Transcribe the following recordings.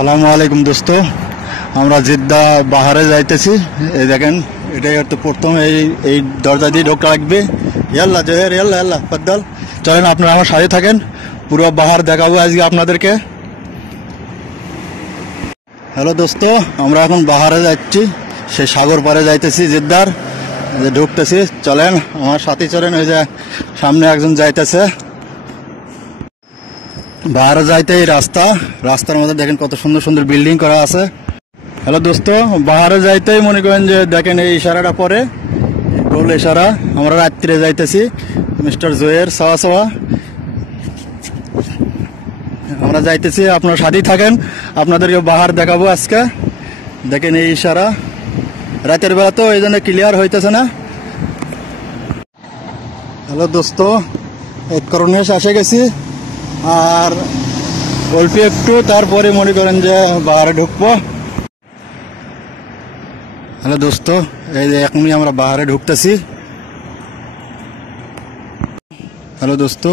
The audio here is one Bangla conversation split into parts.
সালামু আলাইকুম দোস্ত, আমরা জিদ্দা বাহারে যাইতেছি। এই দেখেন, এটাই হয়তো প্রথম এই দরজা দিয়ে ঢোকা লাগবে। ইয়াল্লা জহের, ইয়াল্লা ইয়াল্লা পদ্দাল, চলেন আপনারা আমার সাথে থাকেন, পুরো বাহার দেখাবো আজকে আপনাদেরকে। হ্যালো দোস্ত, আমরা এখন বাহারে যাচ্ছি, সে সাগর পারে যাইতেছি জিদ্দার, ঢুকতেছি। চলেন আমার সাথে চলেন, ওই যে সামনে একজন যাইতেছে। বাহারে যাইতে এই রাস্তার মধ্যে দেখেন কত সুন্দর সুন্দর বিল্ডিং করা আছে। হ্যালো দোস্ত, বাহারে যাইতেই মনে করেন যে দেখেন এই ইশারাটা পরে, গোল ইশারা। আমরা রাত্রে যাইতেছি মিস্টার জয়ের সাওয়া সাওয়া, আমরা যাইতেছি। আপনার সাথেই থাকেন, আপনাদেরকে বাহার দেখাবো আজকে। দেখেন এই ইশারা, রাতের বেলা তো এই জন্য ক্লিয়ার হইতেছে না। হ্যালো দোস্ত, এক করণীয় আসে গেছি, আর অল্প একটু তারপরে মনে করেন যে বাহারে ঢুকবো। হ্যালো দোস্ত, এই যে এখনই আমরা বাহারে ঢুকতেছি। হ্যালো দোস্ত,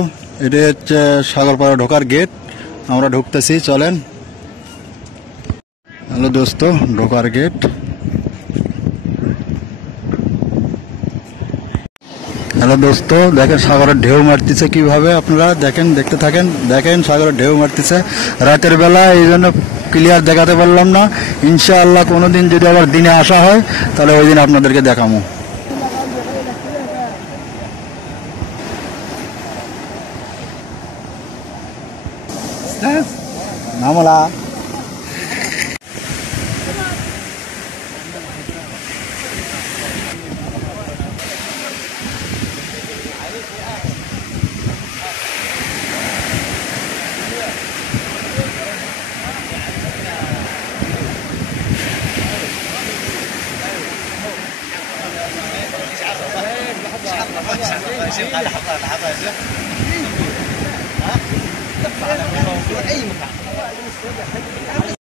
এটা হচ্ছে সাগরপাড়া ঢোকার গেট, আমরা ঢুকতেছি, চলেন। হ্যালো দোস্ত, ঢোকার গেট। হ্যালো দোস্ত, দেখেন সাগরের ঢেউ মারতেছে কিভাবে, আপনারা দেখেন, দেখতে থাকেন। দেখেন সাগরের ঢেউ মারতেছে রাতের বেলা, এই জন্য ক্লিয়ার দেখাতে পারলাম না। ইনশাআল্লাহ কোনোদিন যদি আবার দিনে আসা হয় তাহলে ওই দিন আপনাদেরকে দেখাবো। নামলা